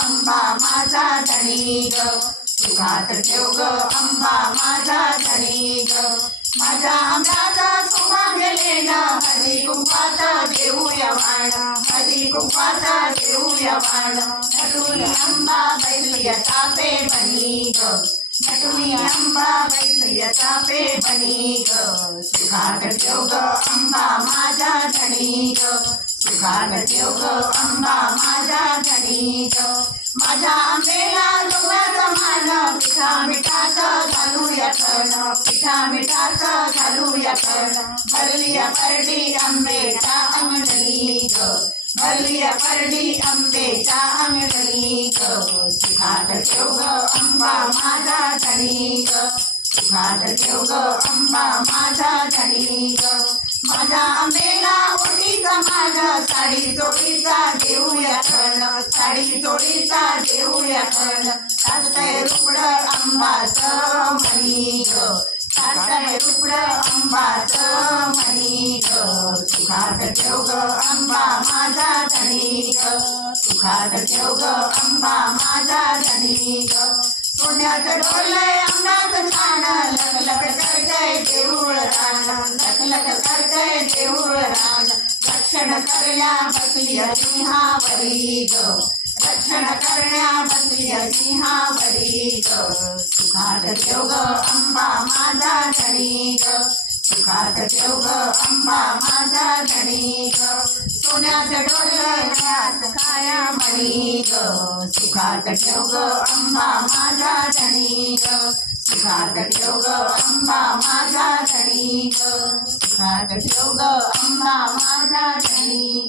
अंबा माझा धणी ग, सुखात ठेव ग अंबा माझा धणी ग. माझ्या आंब्याचा सुमांगले न हळदी कुंकवाचा देऊया वाण, हळदी कुंकवाचा देऊया वाण. नटुनी अंबा बैसल्या चापे बनी ग, नटुनी अंबा बैसल्या चापे बनी ग. सुखात ठेव ग अंबा माझा धणी ग, सुखात ठेव ग अंबा माझा धणी ग. माझ्या आंबेला जोगाचा मान, पिठा मिठाचं घालूया तण, पिठा मिठाचं घालूया तण. भरलिया परडी आंबेच्या अंगणी ग, भरलिया परडी आंबेच्या अंगणी ग. सुखात ठेव ग अंबा माझा धणी ग, सुखात ठेव ग अंबा माझा धणी ग. माझ्या आंबेला ओटीचा मान, साडी चोळीचा देऊया तण, साडी चोळीचा देऊया तण. साजतय रुपड अंबाचं मणी ग, साजतय रुपड अंबाचं मणी ग. सुखात ठेव ग अंबा माझा धणी ग, सुखात ठेव ग अंबा माझा धणी ग. सोन्याचं डोलय अंगाचं छान, लखलख करतय देऊळ रान, लखलख करतय देऊळ रान. रक्षण करण्या बसल्या सिंहावरी ग, रक्षण करण्या बसल्या सिंहावरी ग. सुखात ठेव ग अंबा माझा धणी ग, सुखात ठेव ग अंबा माझा धणी ग. सोन्याचं डोलयात काया मणी ग, सुखात ठेव ग अंबा माझा धणी ग, सुखात ठेव ग अंबा माझा धणी ग, सुखात ठेव ग अंबा माझा धणी.